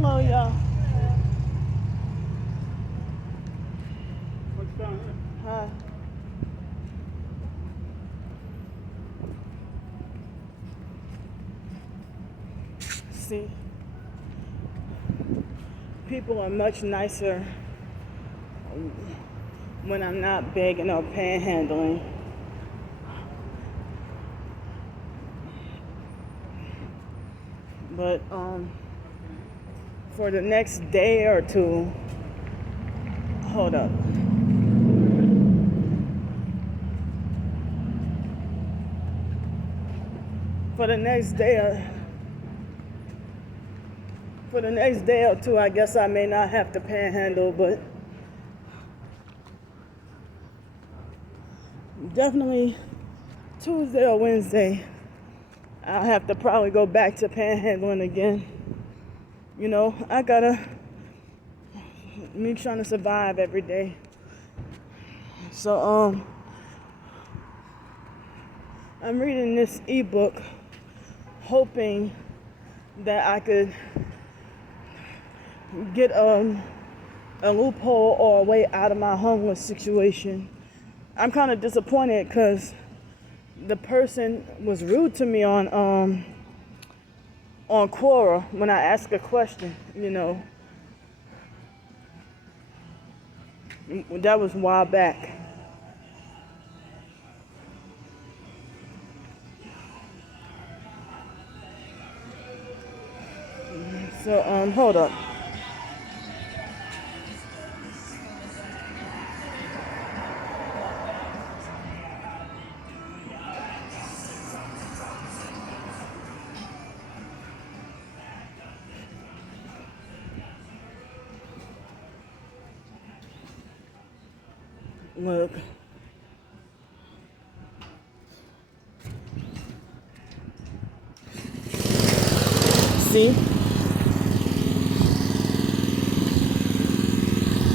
Hello, y'all. What's down here? Hi. See, people are much nicer when I'm not begging or panhandling. But for the next day or two, hold up. For the next day or two, I guess I may not have to panhandle, but definitely Tuesday or Wednesday, I'll have to probably go back to panhandling again. You know, me trying to survive every day. So, I'm reading this ebook, hoping that I could get a loophole or a way out of my homeless situation. I'm kind of disappointed because the person was rude to me on Quora when I asked a question, you know. That was a while back. So, hold up. Look. See?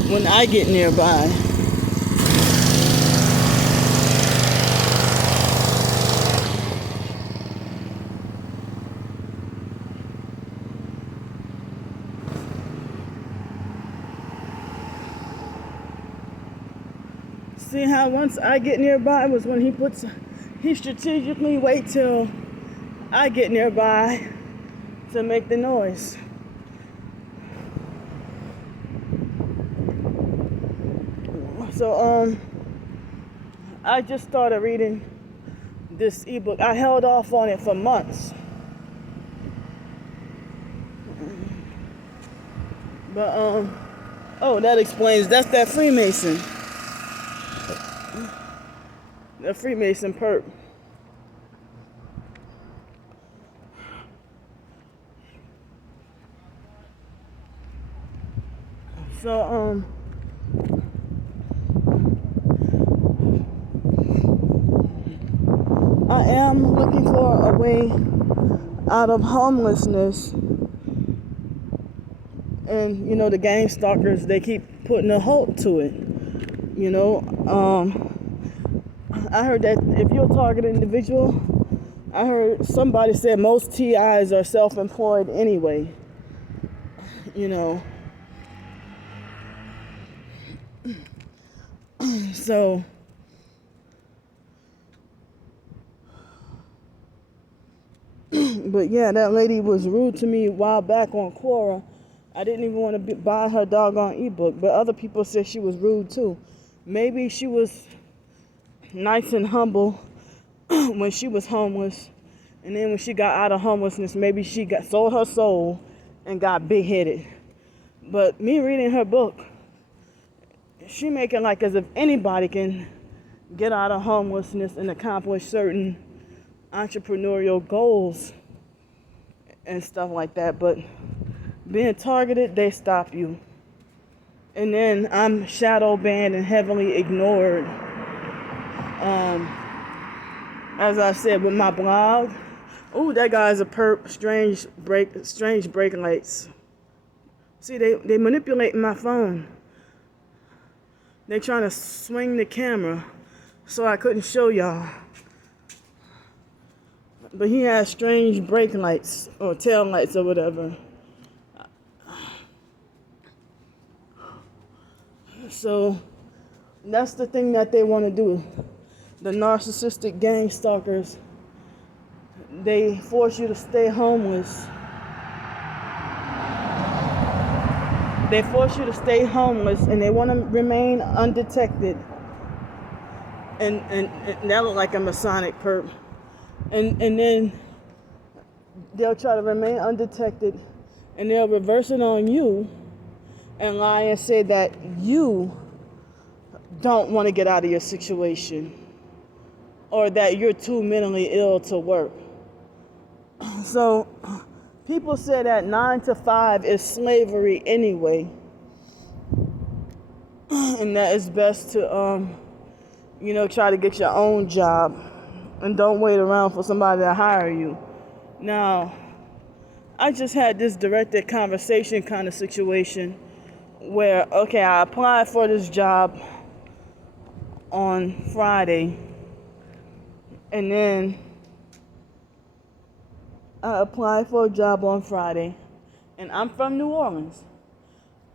When I get nearby. See how once I get nearby was when he strategically wait till I get nearby to make the noise. So I just started reading this ebook. I held off on it for months. But oh, that explains. That's that Freemason. The Freemason perk. So I am looking for a way out of homelessness. And, you know, the gang stalkers, they keep putting a halt to it. You know, I heard that if you're a targeted individual, I heard somebody said most TIs are self-employed anyway. You know. So, but yeah, that lady was rude to me a while back on Quora. I didn't even want to buy her doggone ebook, but other people said she was rude too. Maybe she was nice and humble when she was homeless, and then when she got out of homelessness, maybe she sold her soul and got big-headed. But me reading her book, she making like as if anybody can get out of homelessness and accomplish certain entrepreneurial goals and stuff like that. But being targeted, they stop you. And then I'm shadow banned and heavily ignored. As I said with my blog, oh, that guy's a perp. Strange breaking lights. See, they manipulating my phone. They trying to swing the camera so I couldn't show y'all. But he has strange brake lights or tail lights or whatever. So that's the thing that they want to do. The narcissistic gang stalkers, they force you to stay homeless. They force you to stay homeless, and they want to remain undetected. And that look like a Masonic perp. And then they'll try to remain undetected, and they'll reverse it on you and lie and say that you don't want to get out of your situation, or that you're too mentally ill to work. So people say that 9 to 5 is slavery anyway, and that it's best to try to get your own job and don't wait around for somebody to hire you. Now, I just had this directed conversation kind of situation where, okay, I applied for this job on Friday, and then I applied for a job on Friday, and I'm from New Orleans,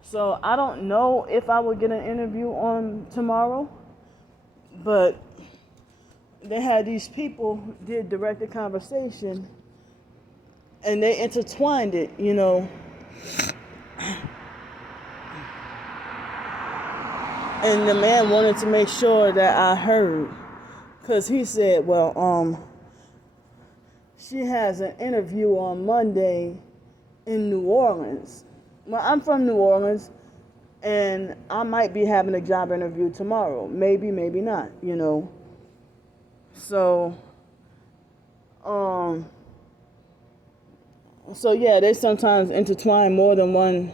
so I don't know if I would get an interview on tomorrow, but they had these people did directed conversation, and they intertwined it, and the man wanted to make sure that I heard, because he said, well, she has an interview on Monday in New Orleans. Well, I'm from New Orleans, and I might be having a job interview tomorrow. Maybe, maybe not, So, yeah, they sometimes intertwine more than one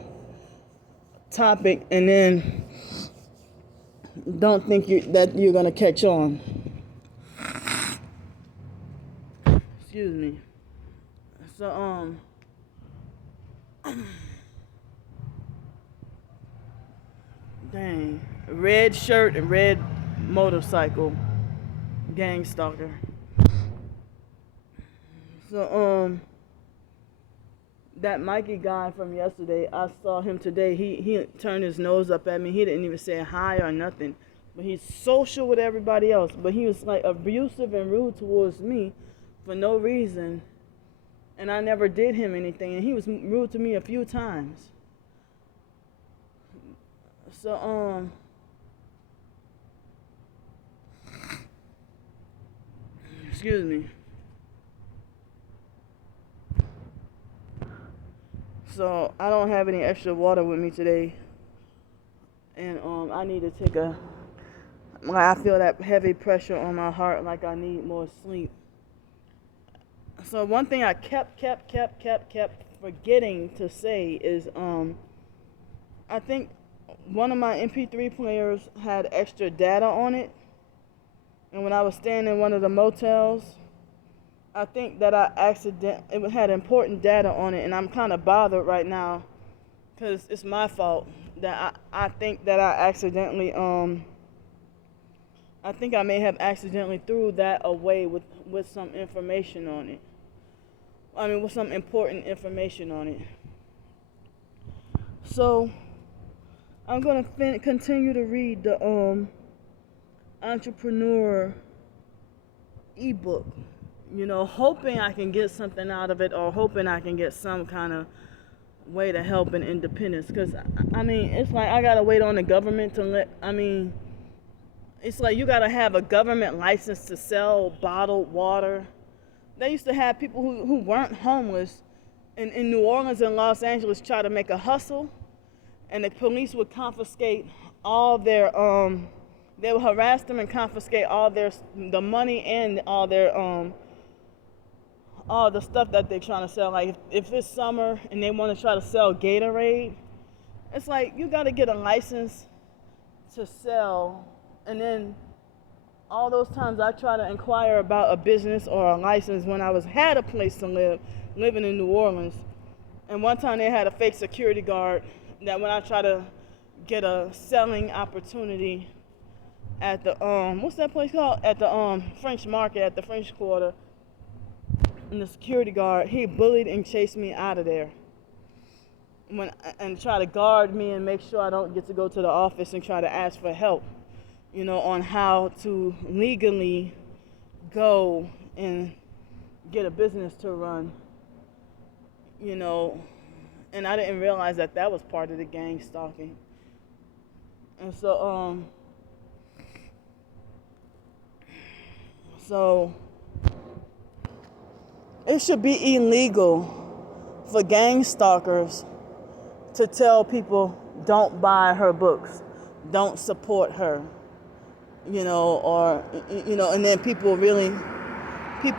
topic, and then don't think that you're gonna catch on. Excuse me. So, dang, red shirt and red motorcycle, gang stalker. So, that Mikey guy from yesterday, I saw him today. He turned his nose up at me. He didn't even say hi or nothing. But he's social with everybody else. But he was like abusive and rude towards me for no reason. And I never did him anything. And he was rude to me a few times. So, excuse me. So I don't have any extra water with me today, and I need to take I feel that heavy pressure on my heart, like I need more sleep. So one thing I kept forgetting to say is I think one of my MP3 players had extra data on it, and when I was staying in one of the motels, I think that it had important data on it, and I'm kind of bothered right now because it's my fault that I think that I think I may have accidentally threw that away with some information on it. With some important information on it. So I'm going to continue to read the entrepreneur ebook. Hoping I can get something out of it, or hoping I can get some kind of way to help in independence. Because, it's like I got to wait on the government to it's like you got to have a government license to sell bottled water. They used to have people who weren't homeless in New Orleans and Los Angeles try to make a hustle, and the police would confiscate all their, they would harass them and confiscate the money and all the stuff that they're trying to sell. Like if it's summer and they want to try to sell Gatorade, it's like you got to get a license to sell. And then all those times I try to inquire about a business or a license when I had a place to live, living in New Orleans. And one time they had a fake security guard that when I try to get a selling opportunity at the what's that place called? At the French Market, at the French Quarter. And the security guard, he bullied and chased me out of there. and try to guard me and make sure I don't get to go to the office and try to ask for help, on how to legally go and get a business to run, and I didn't realize that was part of the gang stalking. And so it should be illegal for gang stalkers to tell people don't buy her books, don't support her, and then people really, if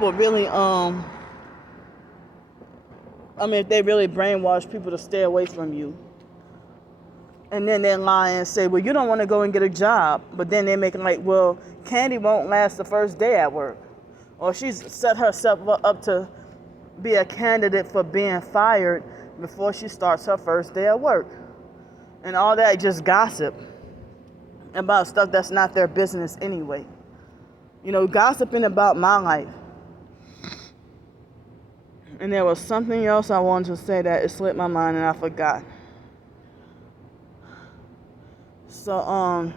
they really brainwash people to stay away from you. And then they lie and say, well, you don't want to go and get a job. But then they make it like, well, Candy won't last the first day at work. Or she's set herself up to be a candidate for being fired before she starts her first day at work. And all that just gossip about stuff that's not their business anyway. Gossiping about my life. And there was something else I wanted to say that it slipped my mind and I forgot. So,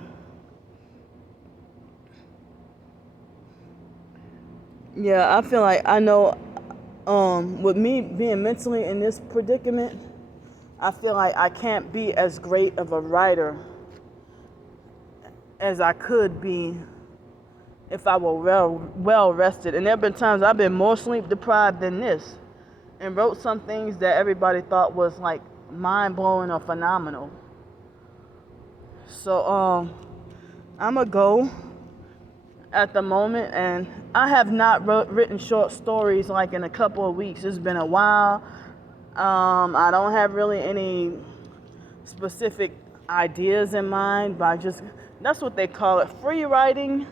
yeah, I feel like I know, with me being mentally in this predicament, I feel like I can't be as great of a writer as I could be if I were well rested. And there have been times I've been more sleep deprived than this and wrote some things that everybody thought was like mind-blowing or phenomenal. So I'm going to go at the moment, and I have not written short stories like in a couple of weeks. It's been a while. I don't have really any specific ideas in mind, but that's what they call it, free writing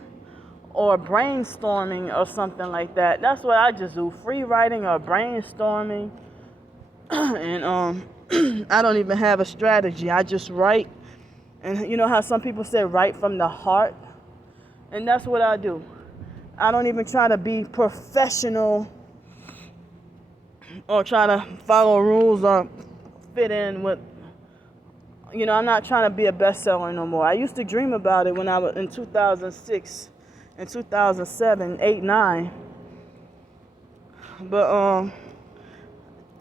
or brainstorming or something like that. That's what I just do, free writing or brainstorming. And I don't even have a strategy. I just write. And you know how some people say write from the heart? And that's what I do. I don't even try to be professional or try to follow rules or fit in with, I'm not trying to be a bestseller no more. I used to dream about it when I was in 2006 and 2007, 8, 9. But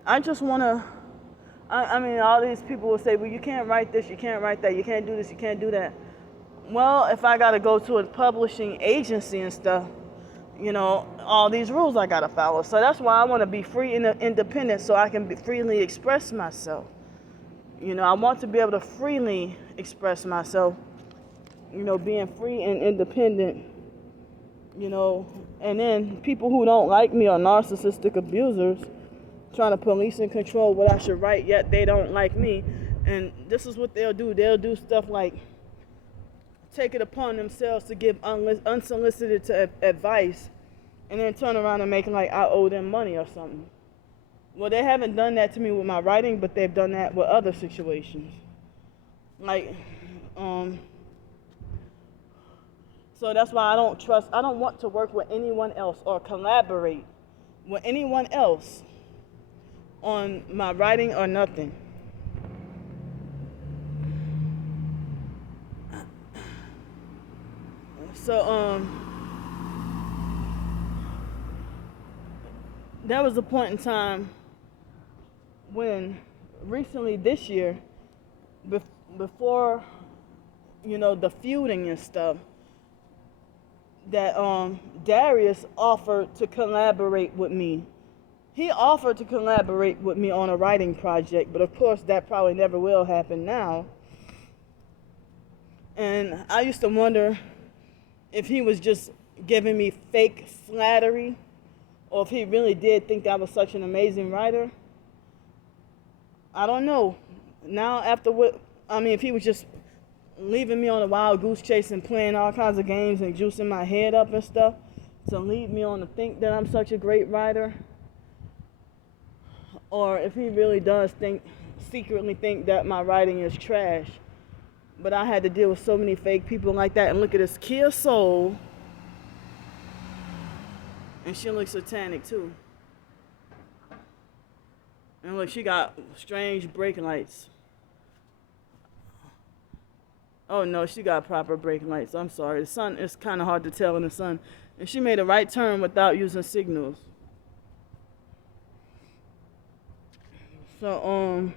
I just want to, all these people will say, well, you can't write this, you can't write that, you can't do this, you can't do that. Well, if I got to go to a publishing agency and stuff, all these rules I got to follow. So that's why I want to be free and independent so I can freely express myself. I want to be able to freely express myself, being free and independent, and then people who don't like me are narcissistic abusers trying to police and control what I should write, yet they don't like me. And this is what they'll do. They'll do stuff like take it upon themselves to give unsolicited advice and then turn around and make it like I owe them money or something. Well, they haven't done that to me with my writing, but they've done that with other situations. Like, so that's why I don't want to work with anyone else or collaborate with anyone else on my writing or nothing. So, there was a point in time when recently this year, before, the feuding and stuff, that Darius offered to collaborate with me. He offered to collaborate with me on a writing project, but of course that probably never will happen now. And I used to wonder if he was just giving me fake flattery or if he really did think I was such an amazing writer. I don't know. Now if he was just leaving me on a wild goose chase and playing all kinds of games and juicing my head up and stuff to lead me on to think that I'm such a great writer, or if he really does secretly think that my writing is trash. But I had to deal with so many fake people like that. And look at this Kia Soul. And she looks satanic too. And look, she got strange brake lights. Oh no, she got proper brake lights. I'm sorry. The sun, it's kind of hard to tell in the sun. And she made a right turn without using signals. So,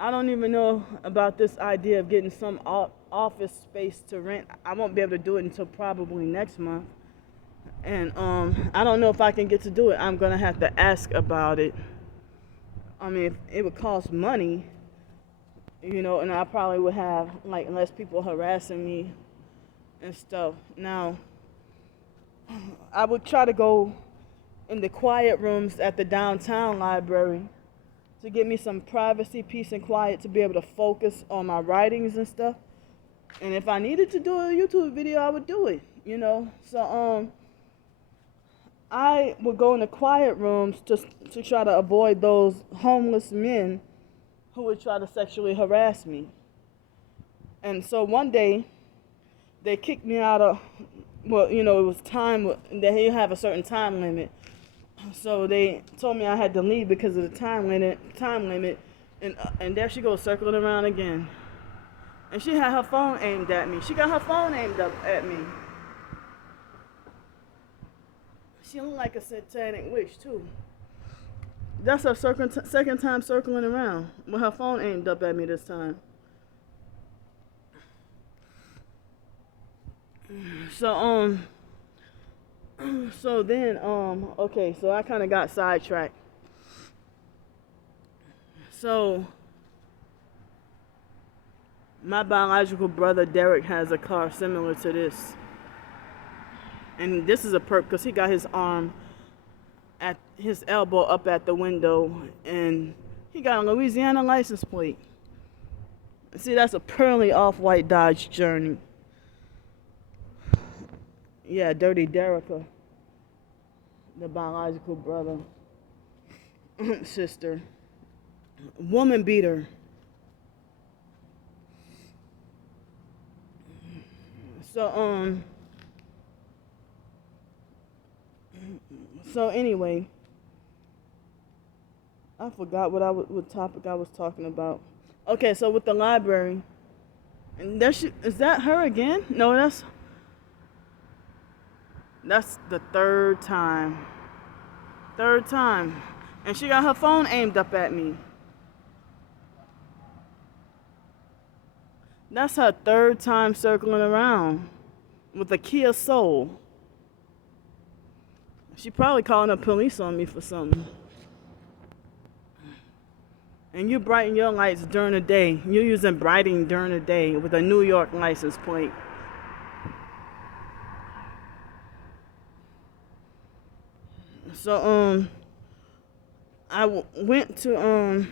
I don't even know about this idea of getting some office space to rent. I won't be able to do it until probably next month. And I don't know if I can get to do it. I'm gonna have to ask about it. I mean, it would cost money, and I probably would have like less people harassing me and stuff. Now, I would try to go in the quiet rooms at the downtown library to give me some privacy, peace, and quiet to be able to focus on my writings and stuff. And if I needed to do a YouTube video, I would do it, So, I would go in the quiet rooms to try to avoid those homeless men who would try to sexually harass me. And so one day, they kicked me out of, it was time, they have a certain time limit. So they told me I had to leave because of the time limit, and there she goes circling around again. And she had her phone aimed at me. She got her phone aimed up at me. She looked like a satanic witch too. That's her second time circling around with her phone aimed up at me this time. So then okay, so I kind of got sidetracked. So my biological brother Derek has a car similar to this. And this is a perk because he got his arm at his elbow up at the window, and he got a Louisiana license plate. See, that's a pearly off-white Dodge Journey. Yeah, Dirty Derica, the biological brother, sister, woman beater. So anyway, I forgot what topic I was talking about. Okay, so with the library, and is that her again? No, that's the third time. Third time, and she got her phone aimed up at me. That's her third time circling around with a Kia Soul. She probably calling the police on me for something. And you brighten your lights during the day. You're using brighting during the day with a New York license plate. So, I went to,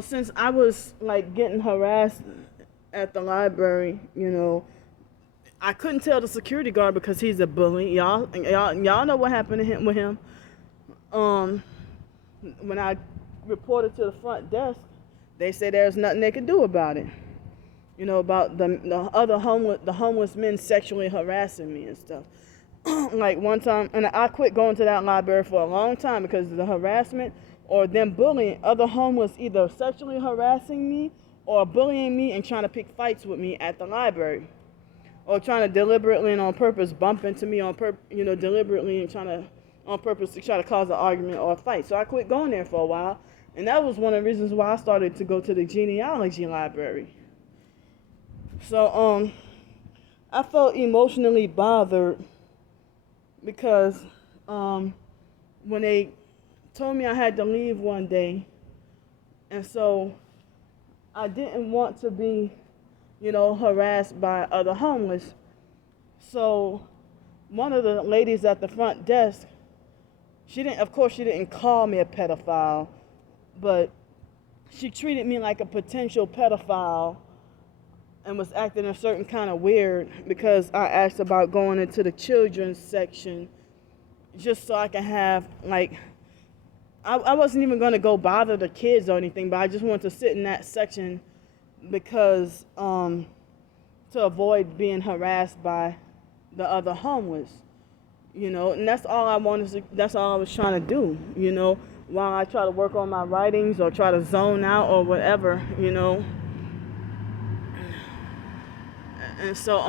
since I was like getting harassed at the library, I couldn't tell the security guard because he's a bully. Y'all know what happened to him with him. When I reported to the front desk, they said there's nothing they could do about it. About the homeless men sexually harassing me and stuff. Like one time, and I quit going to that library for a long time because of the harassment or them bullying other homeless, either sexually harassing me or bullying me and trying to pick fights with me at the library. Or trying to deliberately and on purpose bump into me deliberately and on purpose to try to cause an argument or a fight. So I quit going there for a while, and that was one of the reasons why I started to go to the genealogy library. So I felt emotionally bothered because when they told me I had to leave one day, and so I didn't want to be harassed by other homeless. So one of the ladies at the front desk, she didn't call me a pedophile, but she treated me like a potential pedophile and was acting a certain kind of weird because I asked about going into the children's section just so I can have, I wasn't even going to go bother the kids or anything, but I just wanted to sit in that section because to avoid being harassed by the other homeless, And that's all I wanted to, that's all I was trying to do, while I try to work on my writings or try to zone out or whatever. And so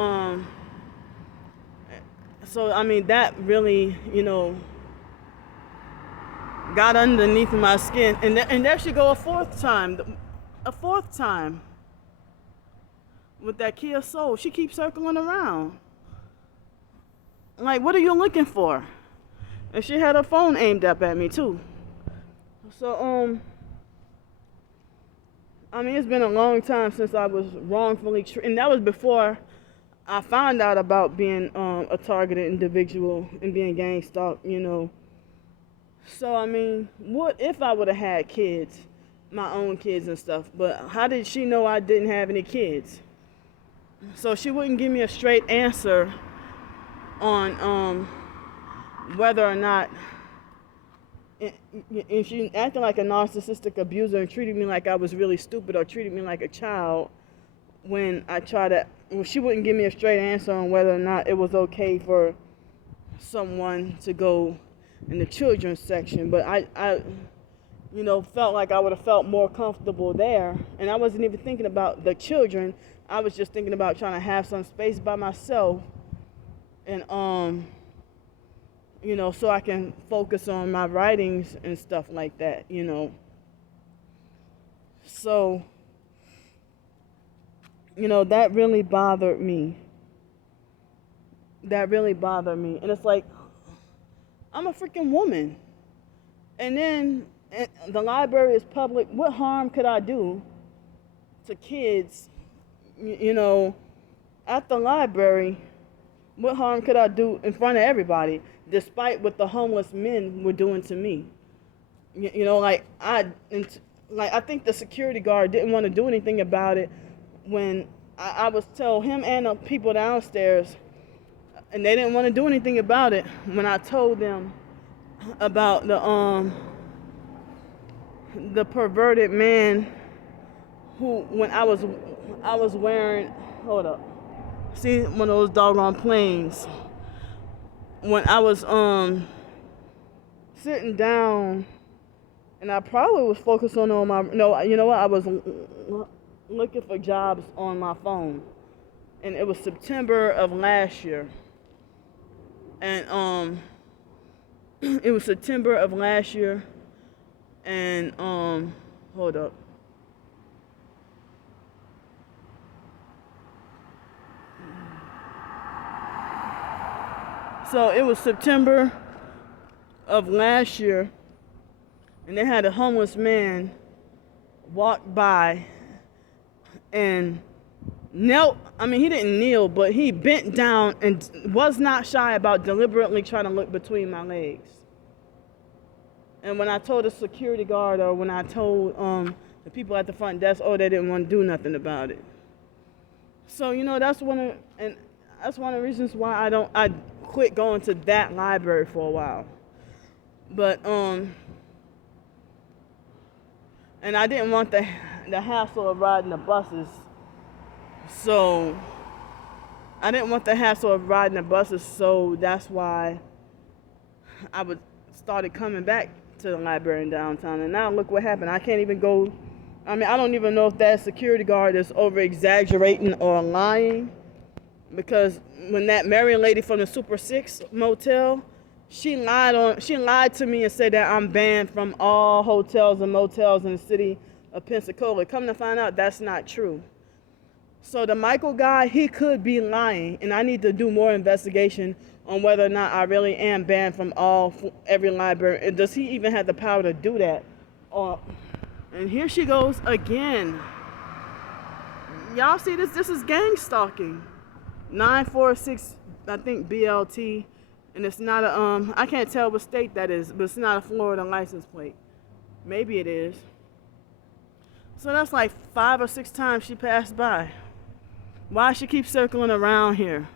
I mean that really, got underneath my skin, and there she go a fourth time with that Kia Soul. She keeps circling around. Like, what are you looking for? And she had her phone aimed up at me too. So I mean, it's been a long time since I was wrongfully and that was before I found out about being a targeted individual and being gang stalked. So I mean, what if I would have had kids, my own kids and stuff? But how did she know I didn't have any kids? So she wouldn't give me a straight answer on whether or not. And she acted like a narcissistic abuser and treated me like I was really stupid or treated me like a child when I tried to. Well, she wouldn't give me a straight answer on whether or not it was okay for someone to go in the children's section. But I felt like I would have felt more comfortable there. And I wasn't even thinking about the children. I was just thinking about trying to have some space by myself and so I can focus on my writings and stuff like that. So, that really bothered me. And it's like, I'm a freaking woman. And then the library is public. What harm could I do to kids, at the library? What harm could I do in front of everybody, despite what the homeless men were doing to me? I think the security guard didn't want to do anything about it when I was told, him and the people downstairs, and they didn't want to do anything about it when I told them about the perverted man who, when I was wearing, hold up. See, one of those doggone planes. When I was sitting down, and I probably was focusing on my, no, you know what? I was looking for jobs on my phone, and it was September of last year, and it was September of last year, and hold up. So it was September of last year, and they had a homeless man walk by and knelt. I mean, he didn't kneel, but he bent down and was not shy about deliberately trying to look between my legs. And when I told the security guard, or when I told the people at the front desk, they didn't want to do nothing about it. So that's one of the reasons why I quit going to that library for a while. But and I didn't want the hassle of riding the buses. So that's why I started coming back to the library in downtown. And now look what happened. I can't even go. I mean, I don't even know if that security guard is over exaggerating or lying. Because when that Marion lady from the Super 6 motel, she lied to me and said that I'm banned from all hotels and motels in the city of Pensacola. Come to find out, that's not true. So the Michael guy, he could be lying, and I need to do more investigation on whether or not I really am banned from every library. And does he even have the power to do that? And here she goes again. Y'all see this? This is gang stalking. 946, I think, BLT, and it's not a I can't tell what state that is, but it's not a Florida license plate. Maybe it is. So that's like 5 or 6 times she passed by. Why she keep circling around here?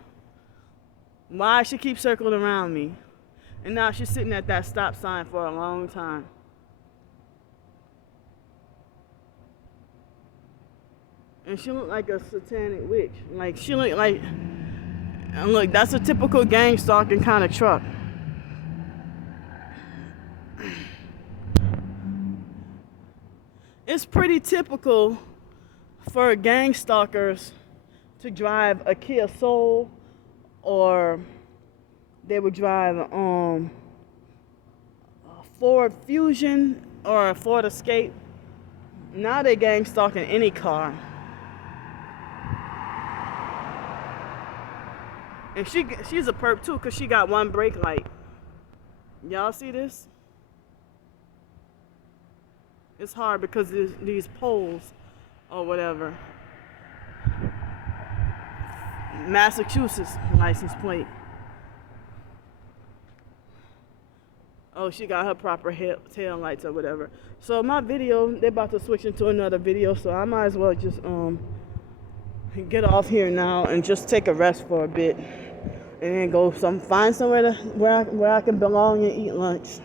Why she keep circling around me? And now she's sitting at that stop sign for a long time. And she looked like a satanic witch. Like, she looked like, and look, that's a typical gang stalking kind of truck. it's pretty typical for gang stalkers to drive a Kia Soul, or they would drive a Ford Fusion or a Ford Escape. Now they gang stalking any car. And she's a perp too, because she got one brake light. Y'all see this? It's hard because these poles or whatever. Massachusetts license plate. Oh, she got her proper tail lights or whatever. So my video, they're about to switch into another video, so I might as well just get off here now and just take a rest for a bit, and then go find somewhere where I can belong and eat lunch.